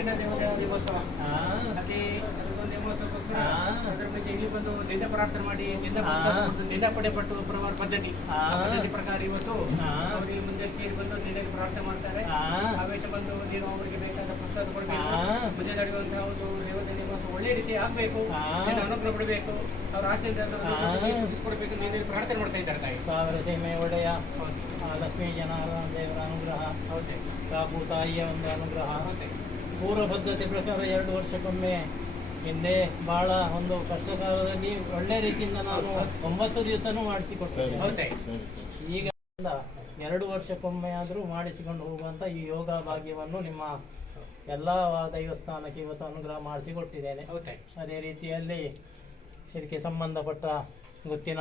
ರಾಜೇಂದ್ರ ದೇವರ ದಿವೋತ್ಸವ. ಅದರ ಬಗ್ಗೆ ಇಲ್ಲಿ ಬಂದು ನಿಂದ ಪ್ರಾರ್ಥನೆ ಮಾಡಿ ನಿಂದ ಪಡೆ ನಿಂದ ಪಡೆಪಟ್ಟು ಪ್ರವಾರ ಪದ್ಧತಿ. ಪದ್ಧತಿ ಪ್ರಕಾರ ಇವತ್ತು. ಅವರಿಗೆ ಮುಂದೆ ಸೇರಿ ಬಂದು ನಿನಗೆ ಪ್ರಾರ್ಥನೆ ಮಾಡ್ತಾರೆ. ಆವೇಶ ಬಂದು ನೀನು ಅವರಿಗೆ ಬೇಕಾದ ಪುಸ್ತಕ ಕೊಡಬೇಕು. ಮುಂದೆ ನಡೆಯುವಂತಹ ಒಂದು ದೇವತೆ ನಿವಾಸ ಒಳ್ಳೆ ರೀತಿ ಆಗ್ಬೇಕು. ಹಾ. ನಿನ್ನ ಅನುಗ್ರಹ ಬಿಡಬೇಕು ಅವ್ರ ಆಶೀರ್ವಾದ. ಕೊಡಬೇಕು ನೀನು ಪ್ರಾರ್ಥನೆ ಮಾಡ್ತಾ ಇದ್ದಾರೆ ತಾಯಿ. ಸಾವಿರ ಸೀಮೆ ಒಡೆಯ ಲಕ್ಷ್ಮೀ ಜನಾರ್ದನ ದೇವರ ಅನುಗ್ರಹ ಹೌದೇ. ತಾಯಿಯ ಒಂದು ಅನುಗ್ರಹ. ಪೂರ್ವ ಪದ್ಧತಿ ಪ್ರಕಾರ ಎರಡು ವರ್ಷಕ್ಕೊಮ್ಮೆ ಹಿಂದೆ ಬಹಳ ಒಂದು ಕಷ್ಟಕಾಲದಲ್ಲಿ ಒಳ್ಳೆ ರೀತಿಯಿಂದ ನಾನು ಒಂಬತ್ತು ದಿವಸನೂ ಮಾಡಿಸಿಕೊಡ್ತೇನೆ ಈಗ ಎರಡು ವರ್ಷಕ್ಕೊಮ್ಮೆ ಆದರೂ ಮಾಡಿಸಿಕೊಂಡು ಹೋಗುವಂಥ ಈ ಯೋಗ ಭಾಗ್ಯವನ್ನು ನಿಮ್ಮ ಎಲ್ಲ ದೈವಸ್ಥಾನಕ್ಕೆ ಇವತ್ತು ಅನುಗ್ರಹ ಮಾಡಿಸಿಕೊಟ್ಟಿದ್ದೇನೆ. ಅದೇ ರೀತಿಯಲ್ಲಿ ಇದಕ್ಕೆ ಸಂಬಂಧಪಟ್ಟ ಗೊತ್ತಿನ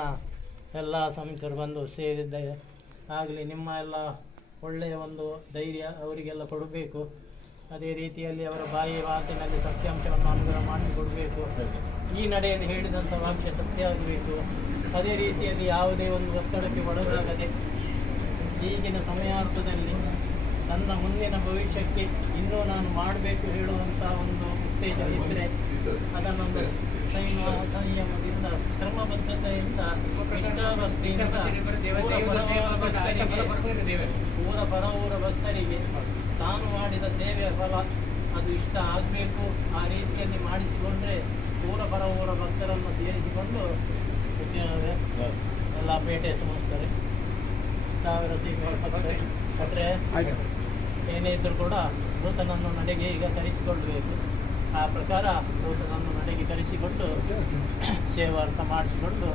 ಎಲ್ಲ ಸಮಿಕರು ಬಂದು ಸೇರಿದ್ದಾರೆ ಆಗಲಿ ನಿಮ್ಮ ಎಲ್ಲ ಒಳ್ಳೆಯ ಒಂದು ಧೈರ್ಯ ಅವರಿಗೆಲ್ಲ ಕೊಡಬೇಕು. ಅದೇ ರೀತಿಯಲ್ಲಿ ಅವರ ಬಾಯಿ ಮಾತಿನಲ್ಲಿ ಸತ್ಯಾಂಶವನ್ನು ಅನುಗ್ರಹ ಮಾಡಿಸಿಕೊಡಬೇಕು ಈ ನಡೆಯಲ್ಲಿ ಹೇಳಿದಂಥ ವಾಕ್ಯ ಸತ್ಯ ಆಗಬೇಕು. ಅದೇ ರೀತಿಯಲ್ಲಿ ಯಾವುದೇ ಒಂದು ಒತ್ತಡಕ್ಕೆ ಒಳಗಾಗದೆ ಈಗಿನ ಸಮಯಾರ್ಥದಲ್ಲಿ ನನ್ನ ಮುಂದಿನ ಭವಿಷ್ಯಕ್ಕೆ ಇನ್ನೂ ನಾನು ಮಾಡಬೇಕು ಹೇಳುವಂಥ ಒಂದು ಉತ್ತೇಜ ಇದ್ದರೆ ಅದನ್ನೊಂದು ಸಂಯಮ ಸಂಯಮದಿಂದ ಕ್ರಮಬದ್ಧತೆಯಿಂದ ಪೂರ ಪರವೂರ ಭಕ್ತರಿಗೆ ತಾನು ಮಾಡಿದ ಸೇವೆಯ ಫಲ ಅದು ಇಷ್ಟ ಆಗಬೇಕು. ಆ ರೀತಿಯಲ್ಲಿ ಮಾಡಿಸಿಕೊಂಡ್ರೆ ಊರ ಪರ ಊರ ಭಕ್ತರನ್ನು ಸೇರಿಸಿಕೊಂಡು ಎಲ್ಲ ಪೇಟೆ ಸುಮಿಸ್ತಾರೆ. ಸಾವಿರ ಆದರೆ ಏನೇ ಇದ್ದರೂ ಕೂಡ ಮೃತನನ್ನು ನಡೆಗೆ ಈಗ ತರಿಸಿಕೊಳ್ಬೇಕು ಆ ಪ್ರಕಾರ ಮೃತನನ್ನು ನಡೆಗೆ ತರಿಸಿಕೊಂಡು ಸೇವಾರ್ಥ ಮಾಡಿಸಿಕೊಂಡು